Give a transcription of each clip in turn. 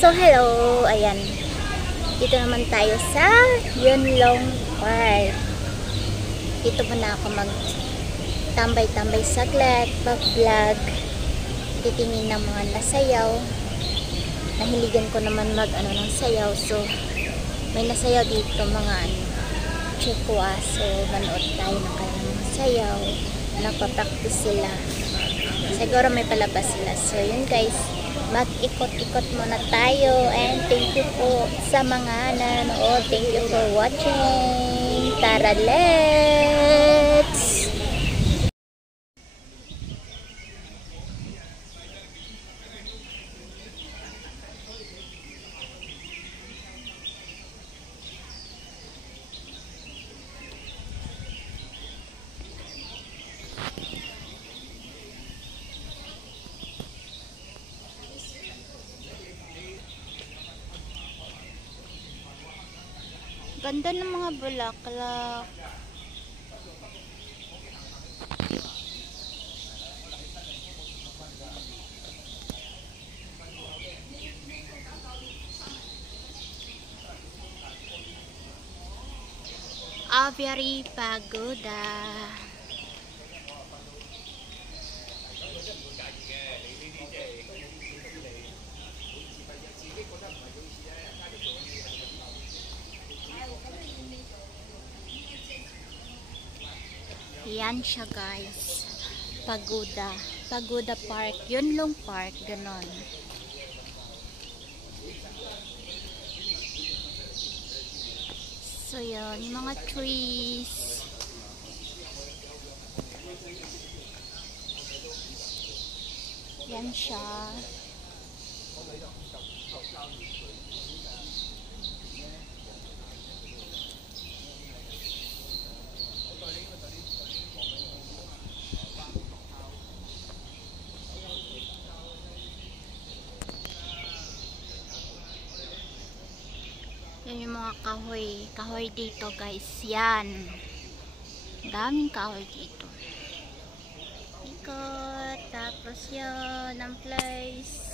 So hello, ayan. Dito naman tayo sa Yunlong Park. Dito muna ako mag-tambay-tambay saglit, mag-vlog, titingin ng mga nasayaw. Nahiligan ko naman ng sayaw. So may nasayaw dito mga chikwa. So manood tayo ng kanilang sayaw. Nagpa-practice sila. Siguro may palabas sila. So yun guys, mag-ikot-ikot muna tayo, and thank you po sa mga nanonood. Thank you for watching. Tara, let's! Ganda ng mga bulaklak. Aviary Pagoda. Yan siya guys, Pagoda Park, Yunlong Park, ganon. So yun, yung mga trees. Yan siya. Yan yung mga kahoy dito guys, yan, daming kahoy dito. Ikot, tapos yun ang place.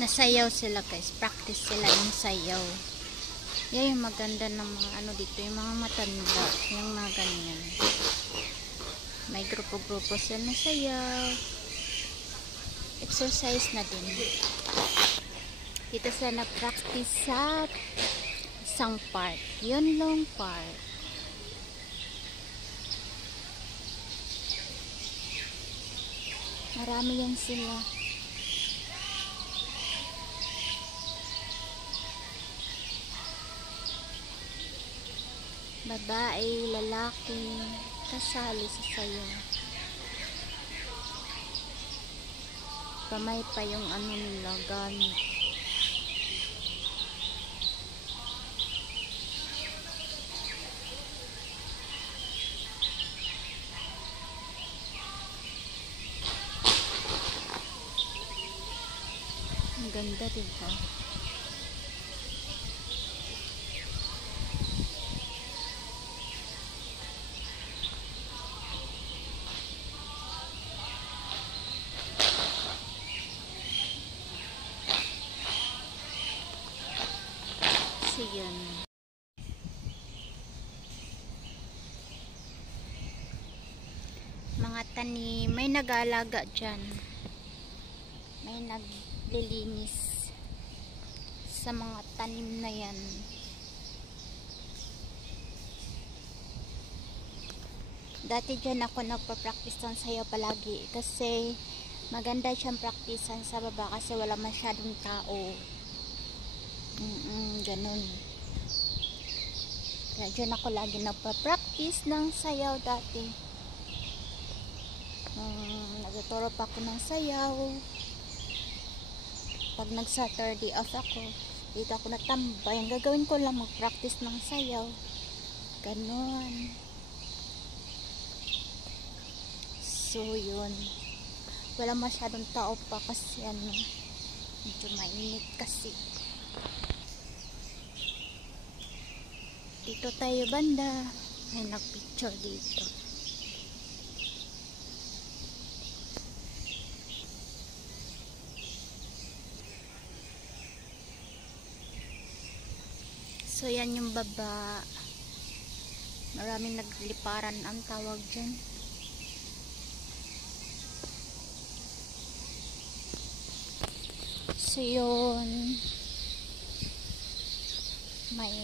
Nasayaw sila guys, practice sila ng sayaw. Yan yung maganda ng mga dito, yung mga matanda, yung mga ganyan. May grupo-grupo sila na sayaw. Exercise na din. Dito sila na-practice sa isang park, Yunlong Park. Marami yan sila. babae, lalaki, kasali sa sayo. Kamay pa yung ano nila, gamit. Ang ganda, diba? So, yun. Mga tanim, may nag-aalaga dyan. May naglilinis sa mga tanim na yan. Dati dyan ako nagpa-practice ng sayaw palagi kasi maganda siyang practicean sa baba kasi wala masyadong tao. Ganun. Kaya dyan ako lagi nagpa-practice ng sayaw dati. Nagtuturo pa ako ng sayaw. Pag nag-Saturday off ako, dito ako natambay. Ang gagawin ko lang mag-practice ng sayaw. Ganun. So, yun. Wala masyadong tao pa kasi ano, medyo mainit kasi. Dito tayo banda. May nagpicture dito. So, yan yung baba. Maraming nagliparan ang tawag dyan. So, yun. May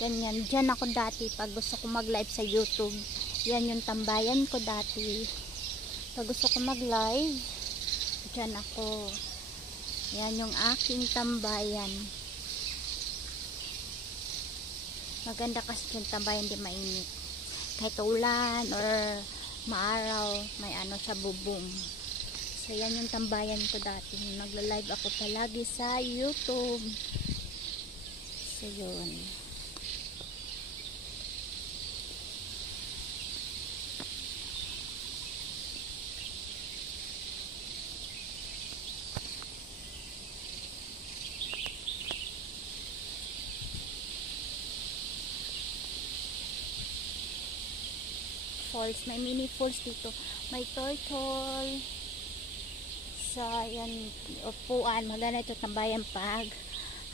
ganyan. Diyan ako dati pag gusto ko mag-live sa YouTube. Yan yung tambayan ko dati. Pag gusto ko mag-live, diyan ako. Yan yung aking tambayan. Maganda kasi yung tambayan, di mainit. Kahit ulan or maaraw, may ano sa bubong. So, yan yung tambayan ko dati. Nagla-live ako palagi sa YouTube. So, yun. Falls. May mini falls dito. May turtle. Sa yan, upuan. Maganda ito tambayan pag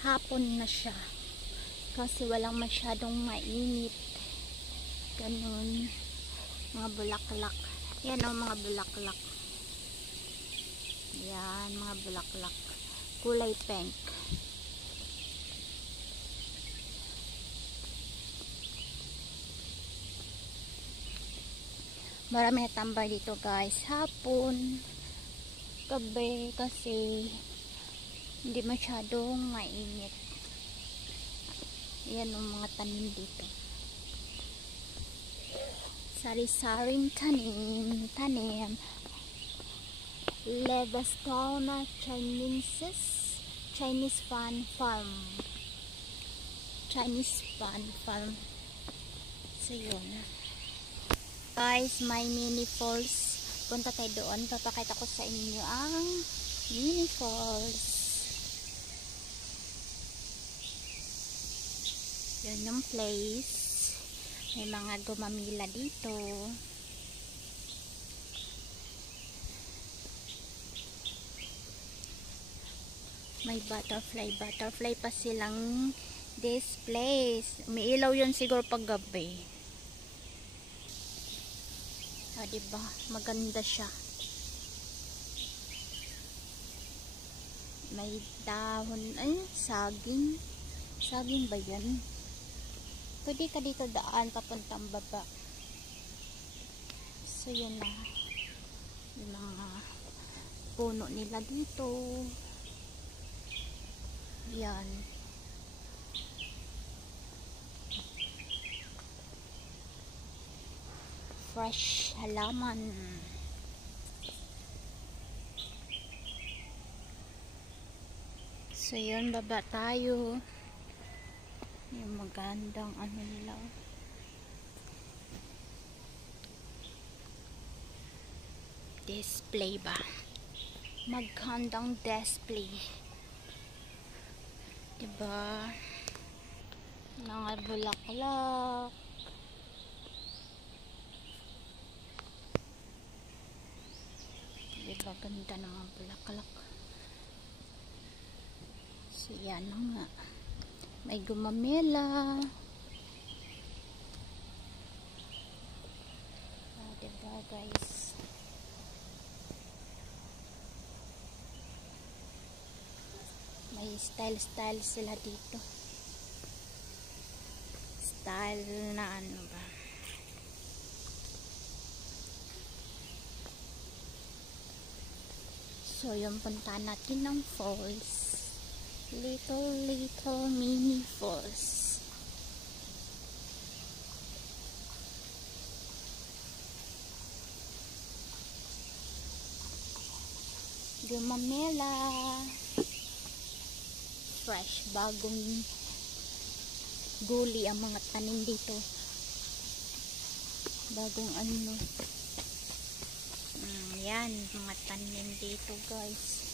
hapon na siya. Kasi walang masyadong mainit. Ganun. Mga bulaklak. Yan o, mga bulaklak. Yan, mga bulaklak. Kulay pink. Marami natambay dito guys. Hapon, gabi kasi hindi masyadong mainit. Yan ang mga tanim dito. Sari-saring tanim. Levastona Chinese Fan Farm. So yun. Guys, may mini falls. Punta tayo doon. Papakita ko sa inyo ang mini falls. Yan yung place. May mga gumamila dito. May butterfly pa silang displays. May ilaw yun siguro pag gabi. Diba? Maganda siya. May dahon. Ay, saging. Saging ba yan? Pwede ka dito daan papuntang baba. So, yun na. Yung mga puno nila dito. Yan. fresh halaman. So yun, baba tayo. Yung magandang ano nila. Display ba? Magandang display. Diba? Mga bulaklak. Diba ganda ng mga bulaklak. So yan na nga. May gumamela. Diba guys? May style sila dito. Style na ano ba? So yung punta natin ng falls. Little mini falls. Gumamela. Fresh, bagong guli ang mga tanim dito. Bagong ano. Yan, mga tanim dito guys.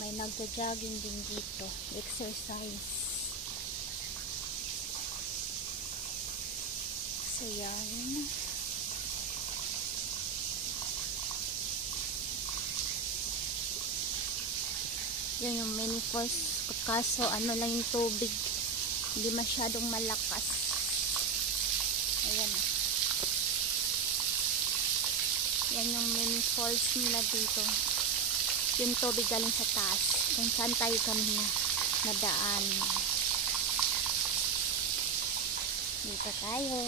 May nagja-jogging din dito. Exercise. So yan. Yan yung mini falls. Kaso ano lang yung tubig. Hindi masyadong malakas. Ayan. Yan yung mini falls nila dito. Yung tubig galing sa taas. Kung saan tayo kanina nadaan. Dito tayo.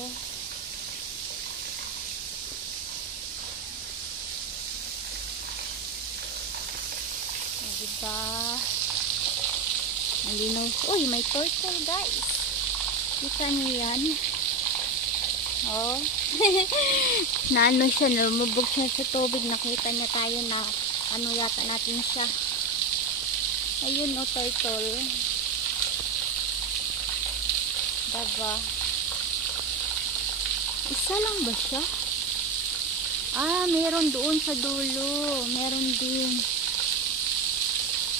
O, diba? Malinaw. Uy, may turtle guys. Kita niyo yan? Oh. Naano siya, lumubog siya sa tubig. Nakita niya tayo na ano yata natin siya. Ayun o, turtle. Diba? Isa lang ba siya? Meron doon sa dulo. Meron din.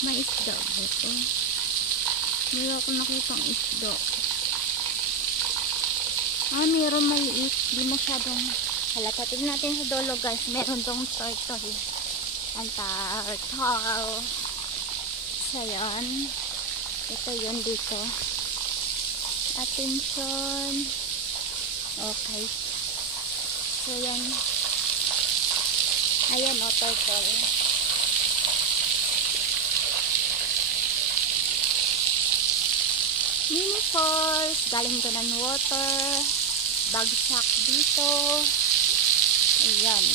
May isda ba ito? Meron akong nakitang isda. Meron maliit. Di masyadong halata. Tignan natin sa dulo guys. Meron doon turtle. Ang turtle. So yan. Ito yun dito. Attention. Okay. So yan. Ayan o, turtle. Mini falls. Galing doon ng water. Bagsak dito. Ayan.